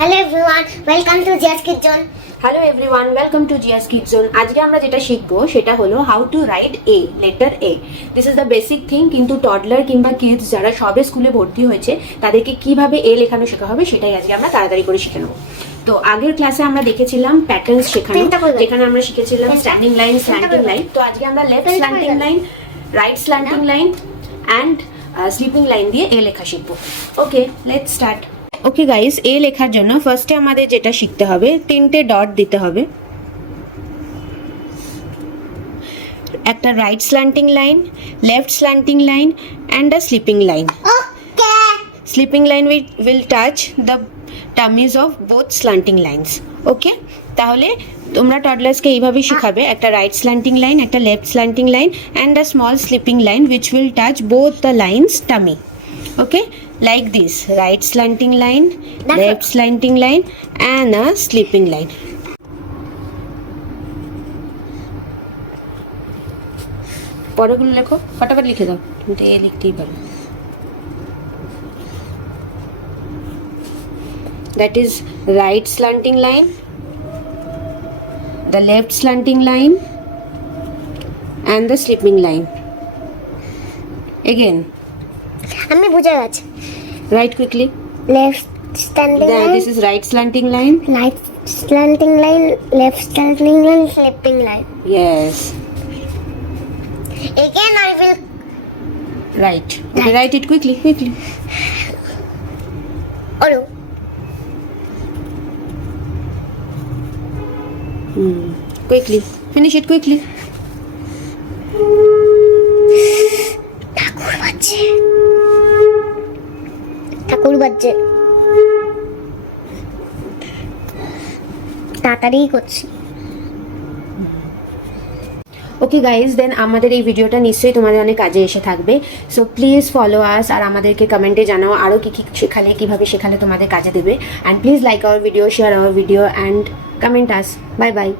Hello everyone, welcome to Jia's Kids Zone. Hello everyone, welcome to Jia's kids zone. আজকে আমরা যেটা শিখবো সেটা হলো how to write A, letter A. This is the basic thing. কিন্তু toddler কিংবা kids যারা সবে স্কুলে ভর্তি হয়েছে তাদেরকে কিভাবে এ লেখানো শেখা হবে সেটাই আজকে আমরা তাড়াতাড়ি করে শিখে নেবো। তো আগের ক্লাসে আমরা দেখেছিলাম প্যাটার্নস শেখানো, যেখানে আমরা শিখেছিলাম স্ট্যান্ডিং লাইন, স্ল্যান্টিং লাইন। তো আজকে আমরা left slanting line, right slanting line and sleeping line দিয়ে এ লেখা শিখবো। ওকে, লেটস স্টার্ট। ওকে গাইস, এ লেখার জন্য ফার্স্টে আমাদের যেটা শিখতে হবে, তিনটে ডট দিতে হবে। একটা right slanting line, left slanting line and a sleeping line. Okay. Sleeping line will touch the tummies of both slanting lines. ওকে, তাহলে তোমরা টডলার্সকে এইভাবেই শেখাবে, একটা রাইট স্ল্যান্টিং লাইন, একটা left slanting line and a small sleeping line which will touch both the lines tummy. Okay, like this: right slanting line, left slanting line and a sleeping line. পরেগুলো লেখো, ফটাফট লিখে দাও, তুমি তো এ লিখতেই পারো। That is right slanting line, the left slanting line and the sleeping line. Again, আমি বুঝে গেছি। write quickly. Left standing Then line, this is right slanting line. right slanting line, left slanting line, slipping line. Yes, Again I will right. Okay, write it quickly. Olu. Quickly. Finish it quickly. ঠাকুর বাজছে। ঠাকুর বাজছে। তাড়াতাড়ি করছি। Okay guys, দেন আমাদের এই ভিডিওটা নিশ্চয়ই তোমাদের অনেক কাজে এসে থাকবে। সো প্লিজ ফলো আস আর আমাদেরকে কমেন্টে জানাও আরও কী কী শেখালে, কীভাবে শেখালে তোমাদের কাজে দেবে। And please like our video, share our video and comment us. Bye bye.